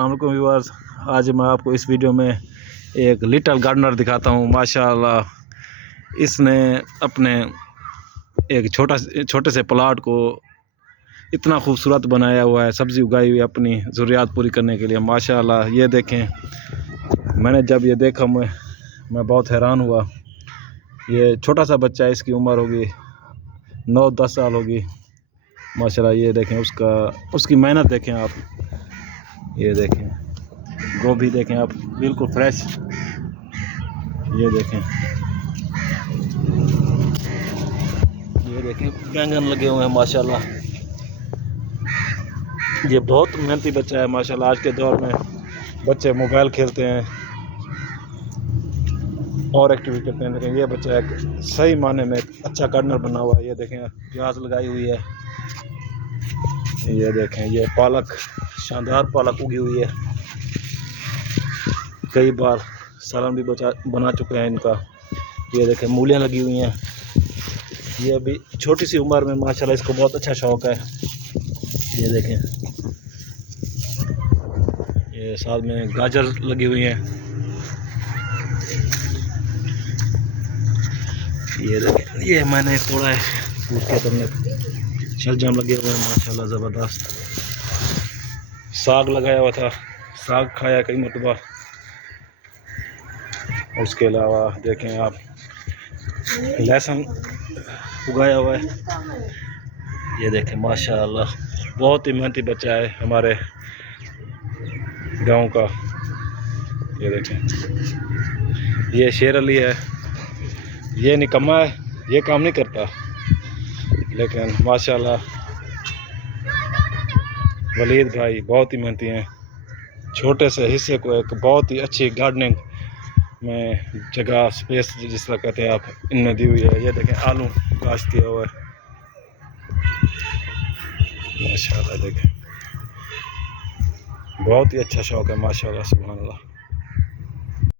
अस्सलाम वालेकुम व्यूअर्स। आज मैं आपको इस वीडियो में एक लिटिल गार्डनर दिखाता हूँ। माशाल्लाह इसने अपने एक छोटे से प्लाट को इतना खूबसूरत बनाया हुआ है, सब्ज़ी उगाई हुई अपनी ज़रूरियात पूरी करने के लिए। माशाल्लाह ये देखें, मैंने जब ये देखा मैं बहुत हैरान हुआ। ये छोटा सा बच्चा है, इसकी उम्र होगी 9-10 साल होगी। माशाल्लाह ये देखें, उसकी मेहनत देखें आप। ये देखें गोभी देखें आप, बिल्कुल फ्रेश। ये देखें बैंगन लगे हुए हैं माशाल्लाह। ये बहुत मेहनती बच्चा है माशाल्लाह। आज के दौर में बच्चे मोबाइल खेलते हैं और एक्टिविटी करते हैं, लेकिन ये बच्चा एक सही माने में एक अच्छा गार्डनर बना हुआ है। ये देखें प्याज लगाई हुई है। ये देखें ये पालक, शानदार पालक उगी हुई है। कई बार सालन भी बना चुके हैं इनका। ये देखें मूलियाँ लगी हुई हैं। ये अभी छोटी सी उम्र में माशाल्लाह इसको बहुत अच्छा शौक़ है। ये देखें ये साथ में गाजर लगी हुई है। ये देखें ये मैंने तोड़ा है, उसके अंदर शलजम लगे हुए हैं माशाल्लाह ज़बरदस्त। साग लगाया हुआ था, साग खाया कई मरतबा। उसके अलावा देखें आप लहसुन उगाया हुआ है। ये देखें माशाल्लाह बहुत ही मेहनती बच्चा है हमारे गांव का। ये देखें ये शेर अली है, ये निकम्मा है, ये काम नहीं करता, लेकिन माशाल्लाह वलीद भाई बहुत ही मेहनती हैं। छोटे से हिस्से को एक बहुत ही अच्छी गार्डनिंग में जगह स्पेस जिस तरह कहते हैं आप, इनमें दी हुई है। ये देखें आलू काश्त किया हुआ है माशाल्लाह। देखें बहुत ही अच्छा शौक़ है माशाल्लाह, सुभान अल्लाह।